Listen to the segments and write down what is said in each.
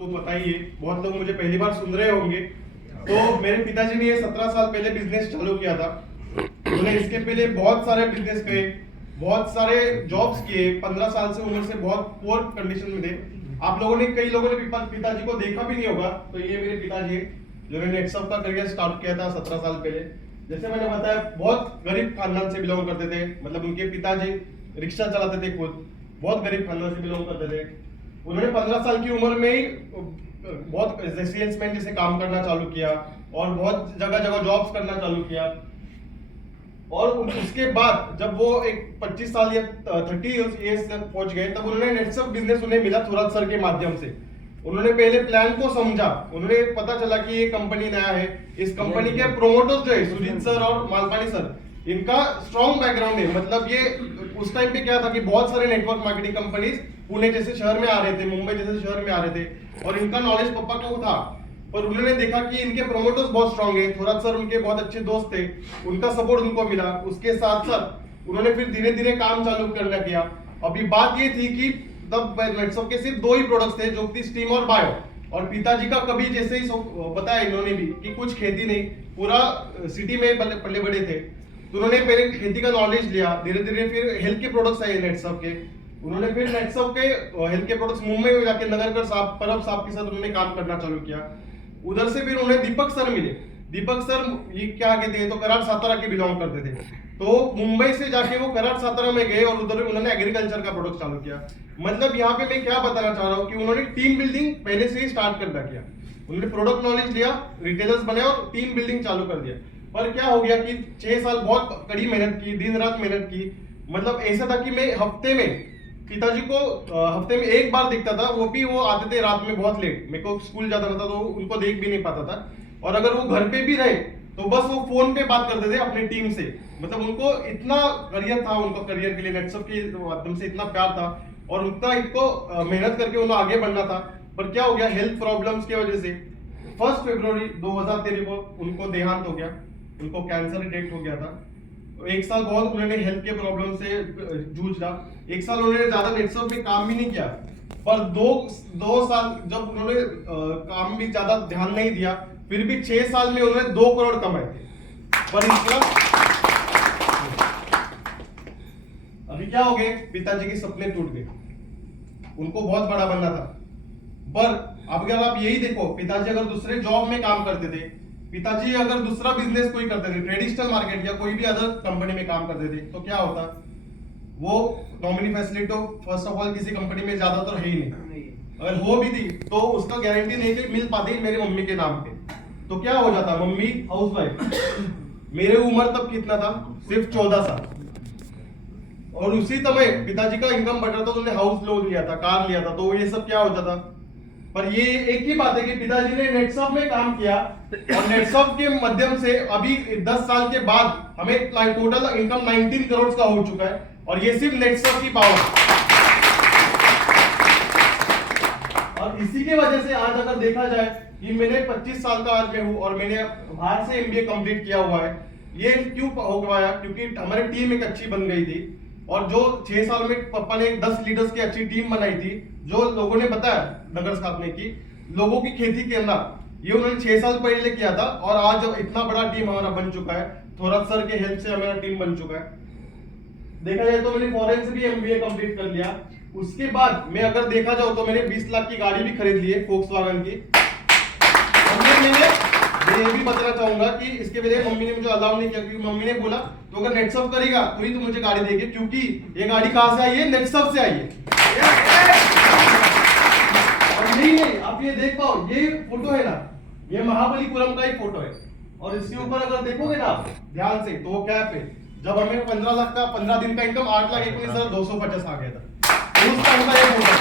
को पता ही है, बहुत लोग मुझे पहली बार सुन रहे होंगे। तो मेरे पिताजी ने ये 17 साल पहले बिजनेस चालू किया था। उन्होंने इसके पहले बहुत सारे बिजनेस किए, बहुत सारे जॉब्स किए। 15 साल से उम्र से बहुत पुअर कंडीशन में थे। आप लोगों ने, कई लोगों ने पिताजी को देखा भी नहीं होगा। तो ये मेरे पिताजी है, जिन्होंने नेटसप का करियर स्टार्ट किया था 17 साल पहले। जैसे मैंने बताया, बहुत गरीब खानदान से बिलोंग करते थे। मतलब उनके पिताजी रिक्शा चलाते थे, खुद बहुत गरीब खानदान से बिलोंग करते थे। उन्होंने 15 साल की उम्र में ही बहुत सेल्समैन जैसे काम करना चालू किया और बहुत जगह जगह जॉब्स करना चालू किया। और उसके बाद जब वो एक 25 साल या 30 इयर्स तक पहुंच गए, तब उन्होंने नेटसप बिजनेस उन्हें मिला थोरात सर के माध्यम से। उन्होंने पहले प्लान को समझा, उन्हें पता चला कि ये कंपनी नया है। इस कंपनी के प्रोमोटर्स जो है सुजीत सर और मालपानी सर, इनका स्ट्रॉन्ग बैकग्राउंड है। मतलब ये उस टाइम पे क्या था कि बहुत सारे नेटवर्क मार्केटिंग कंपनीज पुणे जैसे शहर में आ रहे थे, मुंबई जैसे शहर में आ रहे थे, और इनका नॉलेज पापा को था। पर उन्होंने देखा कि इनके प्रोमोटर्स बहुत स्ट्रॉन्ग है, थोरात सर उनके बहुत अच्छे दोस्त थे, उनका सपोर्ट उनको मिला। उसके साथ साथ उन्होंने फिर धीरे धीरे काम चालू करना किया। अभी बात ये थी कि तब नेटसप के सिर्फ 2 ही प्रोडक्ट्स थे, जो कि स्टीम और बायो। और पिताजी का कभी जैसे ही बताया इन्होंने भी कि कुछ खेती नहीं, पूरा सिटी में पले बड़े थे। तो उन्होंने पहले खेती का नॉलेज लिया, धीरे धीरे फिर हेल्थ के प्रोडक्ट्स आए नेटसप के। उन्होंने फिर नेटसप के हेल्थ के प्रोडक्ट्स मुंबई में जाके नगरकर साहब, परब साहब के साथ उन्होंने काम करना चालू किया। उधर से फिर उन्हें दीपक सर मिले। दीपक सर ये क्या कहते हैं, तो कराड़ सातारा के बिलोंग करते थे। तो मुंबई से जाके वो कराड़ सातारा में गए और उधर उन्होंने एग्रीकल्चर का प्रोडक्ट चालू किया। मतलब यहाँ पे मैं क्या बताना चाह रहा हूँ कि उन्होंने टीम बिल्डिंग पहले से ही स्टार्ट करना किया। उन्होंने प्रोडक्ट नॉलेज लिया, रिटेलर्स बने और टीम बिल्डिंग चालू कर दिया। पर क्या हो गया कि 6 साल बहुत कड़ी मेहनत की, दिन रात मेहनत की। मतलब ऐसा था कि मैं हफ्ते में पिताजी को हफ्ते में एक बार दिखता था, वो भी वो आते थे रात में बहुत लेट। मेरे को स्कूल जाता था तो उनको देख भी नहीं पाता था। और अगर वो घर पे भी रहे तो बस वो फोन पे बात करते थे अपनी टीम से। मतलब उनको इतना करियर था, उनका करियर के लिए नेटसप के माध्यम से इतना प्यार था और उतना इनको मेहनत करके उन्हें आगे बढ़ना था। पर क्या हो गया, हेल्थ प्रॉब्लम्स की वजह से 1 फरवरी 2013 को उनको देहांत हो गया। उनको कैंसर डिटेक्ट हो गया था। 1 साल बहुत उन्होंने हेल्थ के प्रॉब्लम से जूझ रहा। 1 साल उन्होंने ज्यादा नेटसप में काम भी नहीं किया। पर 2 साल जब उन्होंने काम भी ज्यादा ध्यान नहीं दिया, फिर भी 6 साल में उन्होंने 2 करोड़ कमाए थे। पर इसका अभी क्या हो गए, पिताजी के सपने टूट गए। उनको बहुत बड़ा बनना था। पर अब अगर आप यही देखो, पिताजी अगर दूसरे जॉब में काम करते थे, पिताजी अगर दूसरा बिजनेस कोई करते थे, ट्रेडिशनल मार्केट या कोई भी अदर कंपनी में काम करते थे, तो क्या होता, वो nominee facility first of all किसी कंपनी में ज्यादातर है ही नहीं। अगर हो भी थी तो उसका गारंटी नहीं कि मिल पाती मेरी मम्मी के नाम पे। तो क्या हो जाता, मम्मी हाउसवाइफ। मेरे उम्र तब कितना था, सिर्फ 14 साल। और उसी समय पिताजी का इनकम बढ़ रहा था, उन्होंने हाउस लोन लिया था, कार लिया था। तो ये सब क्या हो जाता। पर ये एक ही बात है कि पिताजी ने नेटसप में काम किया और नेटसप के माध्यम से अभी 10 साल के बाद हमें टोटल इनकम 19 करोड़ का हो चुका है। और ये सिर्फ नेटसप की पावर। और इसी की वजह से आज अगर देखा जाए कि मैंने 25 साल का आज मैं हूं और मैंने बाहर से एमबीए कंप्लीट किया हुआ है। ये क्यों हो पाया, क्योंकि हमारी टीम एक अच्छी बन गई थी। और जो 6 साल में पापा ने 10 लीडर्स की अच्छी टीम बनाई थी, जो लोगों ने बताया नगर स्थापने की, लोगों की खेती करना, ये उन्होंने 6 साल पहले किया था। और आज इतना बड़ा टीम हमारा बन चुका है। थोरात सर के हेल्प से हमारा टीम बन चुका है। देखा जाए तो मैंने फॉरेन से भी एमबीए कंप्लीट कर लिया। उसके बाद मैं अगर देखा जाओ तो मैंने 20 लाख की गाड़ी भी खरीद ली है, फोक्सवैगन की। मैं ये भी बताना चाहूंगा कि इसके वजह मम्मी ने मुझे अलाउ नहीं किया, क्योंकि मम्मी ने बोला तो अगर नेटसप करेगा तो ही तो मुझे गाड़ी देगी, क्योंकि ये गाड़ी कहां से आई है, नेटसप से आई है। और नहीं, आप ये देख पाओ, ये फोटो है ना, ये महाबलीपुरम का ही फोटो है। और इसके ऊपर अगर देखोगे ना ध्यान से, तो वो कैप है। जब हमें 15 लाख का 15 दिन का इनकम 8,19,250 आ गया था, उस टाइम का ये फोटो।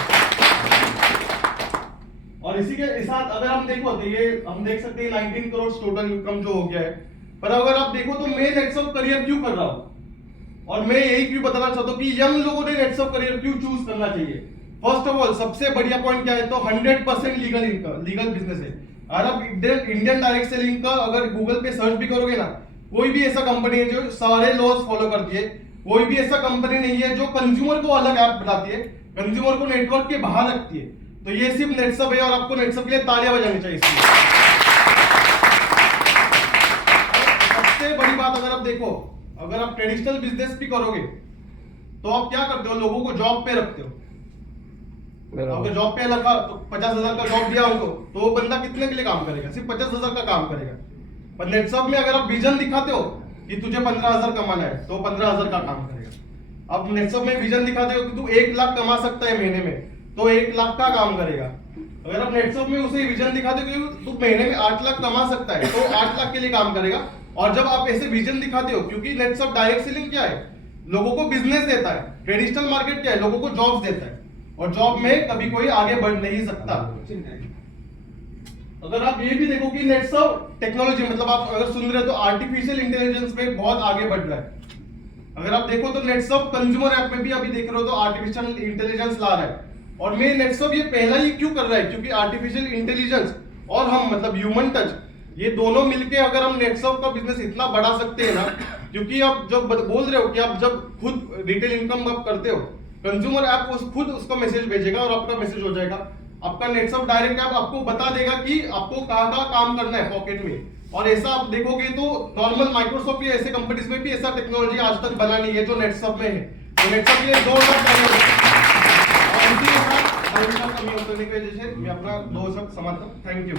और इसी के साथ अगर हम देखो तो ये हम देख सकते हैं 19 करोड़ टोटल इनकम जो हो गया है। पर अगर आप देखो तो मैं नेटसप करियर क्यों कर रहा हूं, और मैं यही क्यों बताना चाहता हूं कि यंग लोगों ने नेटसप करियर क्यों चूज करना चाहिए। फर्स्ट ऑफ ऑल सबसे बढ़िया पॉइंट क्या है, तो 100% लीगल बिजनेस है। और आप इंडियन डायरेक्ट सेलिंग का अगर गूगल पे सर्च भी करोगे ना, कोई भी ऐसा कंपनी है जो सारे लॉज फॉलो करती है। कोई भी ऐसा कंपनी नहीं है जो कंज्यूमर को अलग ऐप बनाती है, कंज्यूमर को नेटवर्क के बाहर रखती है। तो ये सिर्फ नेटसब है और आपको नेटसब के लिए तालियां बजानी चाहिए इसलिए। सबसे बड़ी बात अगर आप देखो, अगर आप ट्रेडिशनल बिजनेस भी करोगे तो आप क्या करते हो, लोगों को जॉब पे रखते हो। अगर जॉब पे लगा तो 50,000 का जॉब दिया उनको, तो वो बंदा कितने के लिए काम करेगा, सिर्फ 50,000 का काम करेगा। पर नेटसब में अगर आप विजन दिखाते हो कि तुझे 15,000 कमाना है तो 15,000 का काम करेगा। अब नेटसब में विजन दिखाते हो कि तू 1 लाख कमा सकता है महीने में, तो 1 लाख का काम करेगा। अगर आप नेटसब में उसे विजन दिखाते हो कि तू महीने में 8 लाख कमा सकता है, तो 8 लाख के लिए काम करेगा। और जब आप ऐसे विजन दिखाते हो, क्योंकि नेटसब डायरेक्ट सेलिंग क्या है, लोगों को बिजनेस देता है। ट्रेडिशनल मार्केट क्या है, लोगों को जॉब्स देता है, और जॉब में कभी कोई आगे बढ़ नहीं सकता। अगर आप ये भी देखो कि नेटसब टेक्नोलॉजी, मतलब आप अगर सुन रहे हो तो आर्टिफिशियल इंटेलिजेंस में बहुत आगे बढ़ रहा है। अगर आप देखो तो नेटसब कंज्यूमर ऐप में भी अभी देख रहे हो तो आर्टिफिशियल इंटेलिजेंस ला रहा है। और मैं नेटसब ये पहला ही क्यों कर रहा है, क्योंकि आर्टिफिशियल इंटेलिजेंस और हम मतलब ह्यूमन टच, ये दोनों मिलके अगर हम नेटसब का बिजनेस इतना बढ़ा सकते हैं ना, क्योंकि आप जब बोल रहे हो कि आप जब खुद रिटेल इनकम आप करते हो, कंज्यूमर ऐप खुद उसका मैसेज भेजेगा और आपका मैसेज हो जाएगा। आपका नेटसब डायरेक्ट ऐप आपको बता देगा कि आपको कहाँ काम करना है पॉकेट में। और ऐसा आप देखोगे तो नॉर्मल माइक्रोसॉफ्ट या ऐसे कंपनीज में भी ऐसा टेक्नोलॉजी आज तक बना नहीं है जो नेटसब में है। तो नेटसब के लिए 2 कमी होने की वजह से मैं अपना 2 शब्द समाप्त। Thank you.